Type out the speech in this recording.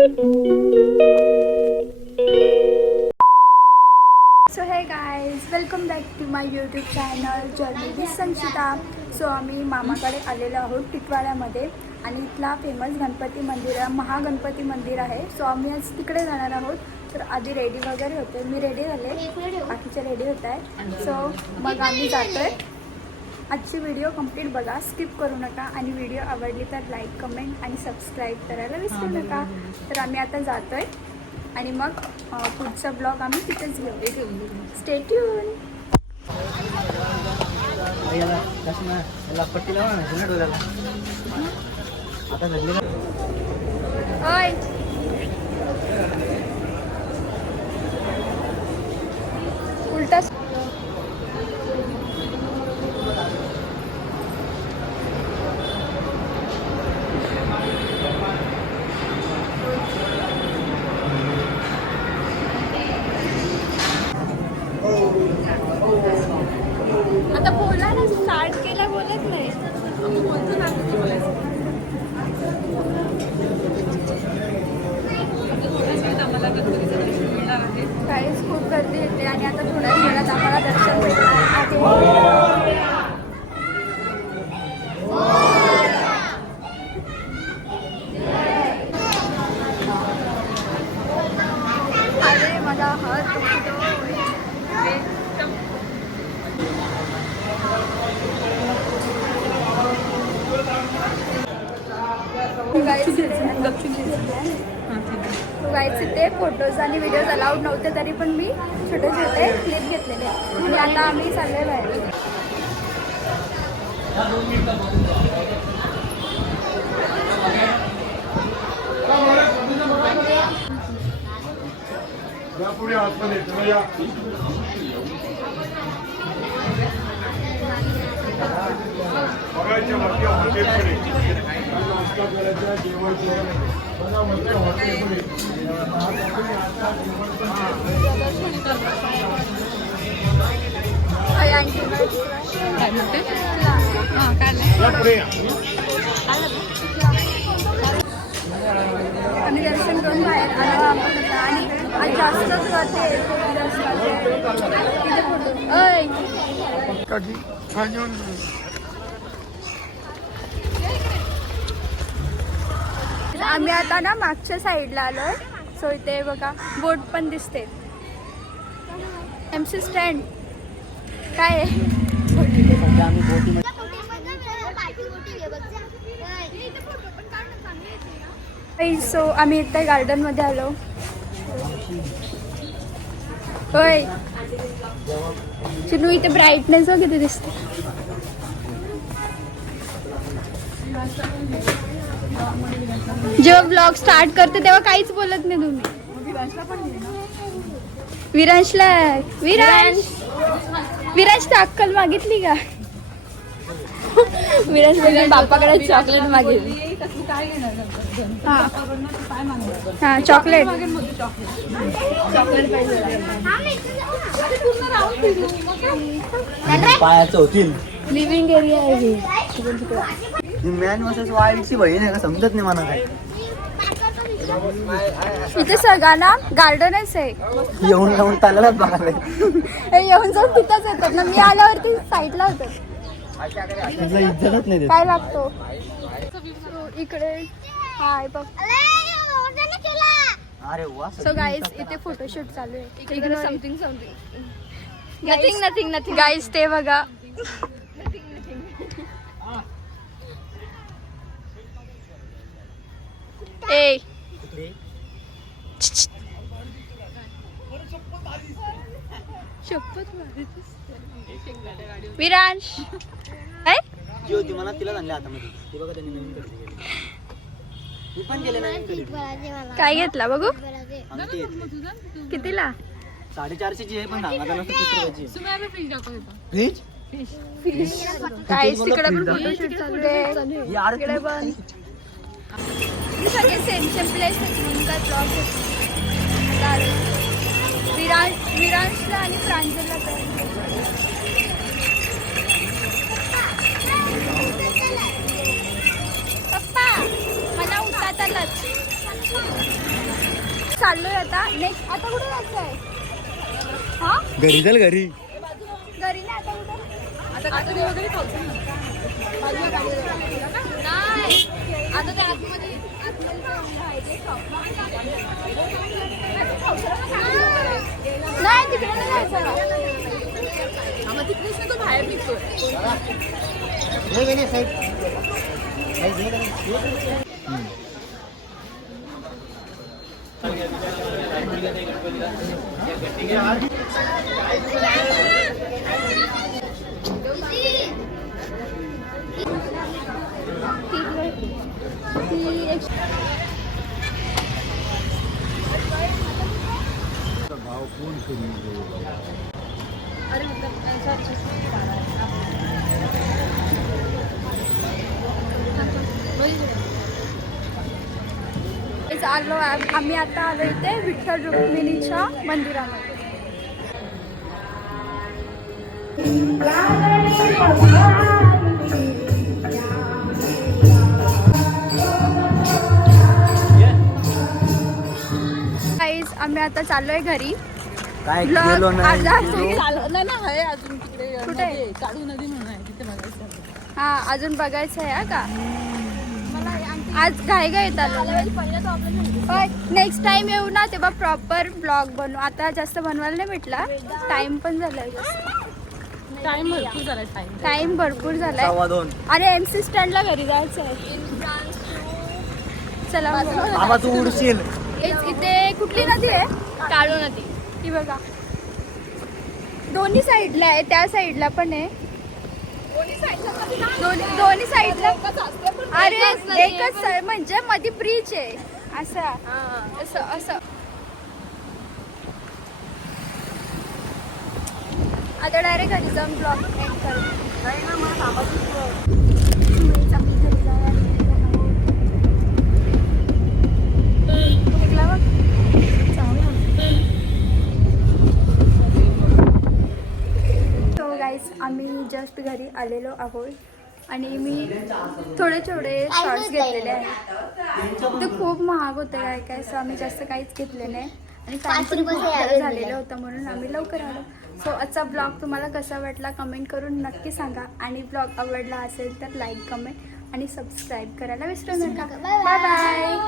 So hi guys welcome back to my YouTube channel journey with Sanchita so आम्ही मामाकडे आलेलो आहोत टिटवाळ्यामध्ये आणि इथला फेमस गणपती मंदिर आहे महागणपती मंदिर आहे. सो आम्ही आज तिकडे जाणार आहोत. तर आधी रेडी वगैरे होते. मी रेडी झाले. बाकीचे रेडी होत आहे सो मग आम्ही जातोय. आजची व्हिडिओ कंप्लीट बघा स्किप करू नका. आणि व्हिडिओ आवडली तर लाईक कमेंट आणि सबस्क्राईब करायला विसरू नका. तर आम्ही आता जातोय. आणि मग पुढचा ब्लॉग आम्ही तिथेच घेऊ. स्टे ट्यून याला कसं ना याला पट्टी लावा ना जुन्या डोळ्याला आता झाली ना ओय उलटा आता बोला ना स्टार्ट केला बोलत नाही आम्ही बोलतो ना काहीच खूप गर्दी येते आणि आता थोड्या वेळात आम्हाला दर्शन भेटणार आहे अरे माझा हात दुखतोय. गाईच इथे फोटोज आणि व्हिडिओज अलाउड नव्हते तरी पण मी छोटे छोटे क्लिप घेतलेले. आणि आता आम्ही चाललोय बाहेर. या पुढे. आतमध्ये चला या बघायच्या वरती हॉटेलकडे नाश्ता वरती हॉटेलकडे अय, आणखी या पुढे या आम्ही दर्शन करून बाहेर आणि जास्तच आम्ही आता ना मागच्या साईडला आलो सो इथे बघा बोट पण दिसते. एम सी स्टँड काय आहे? सो आम्ही इथे गार्डनमध्ये आलो. होय. चिनू इथे ब्राईटनेस वगैरे दिसते. जेव्हा ब्लॉग स्टार्ट करते तेव्हा काहीच बोलत नाही तुम्ही. विरांशला विरांश. विरांश तर अक्कल मागितली का? विरांश बोलले बापाकडे चॉकलेट मागितली. हा. चॉकलेट चॉकलेट पायाचं होतील. लिव्हिंग एरिया आहे. मॅन वर्सेस वाईल्डची बहीण आहे का? समजत नाही मला काय इथे सगळा ना गार्डनच आहे. येऊन जाऊन चाललाच बघायला हे येऊन जाऊन तिथंच येतात ना. मी आल्यावरती साईडला होतो. तुझं इज्जतच नाही देत. काय लागतो? इकडे. हाय बघ. अरे वा सो गाईज इथे फोटोशूट चालू आहे. इकडे something something nothing nothing nothing guys ते बघा. ए विरांश जी होती. मला तिला आणल्या हातामध्ये. ती बघा त्यांनी नवीन खरेदी केली. मी पण नवीन खरेदी काय घेतला बघू? घेतली. कितीला? साडेचारशेची आहे पण सांगा त्याला तीस रुपयाची फ्रीज गाईज तिकडे पण फोटोशूट चालू आहे. यार इकडे पण सगळे सेम सेम प्लेस म्हणून काय ब्लॉग विराज विरांशला आणि प्रांजलला तयार पप्पा मला उठात आलंच चाललोय आता नेक्स्ट आता कुठे जायचं आहे हा घरी चल घरी. घरी नाही आता कुठे आता वगैरे नाही. आता ते आतमध्ये नाही तिकडे नाही जायचं. मग तिकडेच ना तो बाहेर निघतोय गेले साईड साईड हे गेले. हम्म. ती एक अरे मतलब आलो आम्ही आता आलो इथे विठ्ठल रुक्मिणीच्या मंदिरामध्ये। आम्ही आता चाललोय घरी. काय गेलो नाही. चालू नाही ना आहे अजून तिकडे. कुठे? हा अजून बघायचं आहे हा का? आज घाई घाईत आलो नेक्स्ट टाइम येऊ ना तेव्हा प्रॉपर ब्लॉग बनवू. आता जास्त बनवायला नाही भेटला. टाइम पण झालाय टाइम भरपूर झाला टाइम टाइम भरपूर झालाय. सव्वा दोन. अरे एम सी स्टँडला घरी जायचं आहे. चला मग. आबा तू उडशील. इथ- इथे कुठली नदी आहे? काळू नदी. बघा. दोन्ही साईडला आहे त्या साईडला पण आहे. दोन्ही दोन्ही साईडला अरे एकच म्हणजे मध्ये ब्रिज आहे. असं. असं असं. आता डायरेक्ट घरी जाऊन ब्लॉग एंड करतो निघला बघ. सो गाईज आम्ही जस्ट घरी आलेलो आहोत. आणि मी थोडे थोडे शॉर्ट्स घेतलेले आहेत. ते खूप महाग होते काय काय सो आम्ही जास्त काहीच घेतले नाही. आणि टाइम पण खूप झालेलं होतं म्हणून आम्ही लवकर आलो. सो आजचा ब्लॉग तुम्हाला कसा वाटला कमेंट करून नक्की सांगा. आणि ब्लॉग आवडला असेल तर लाईक कमेंट आणि सबस्क्राईब करायला विसरू नका. Bye bye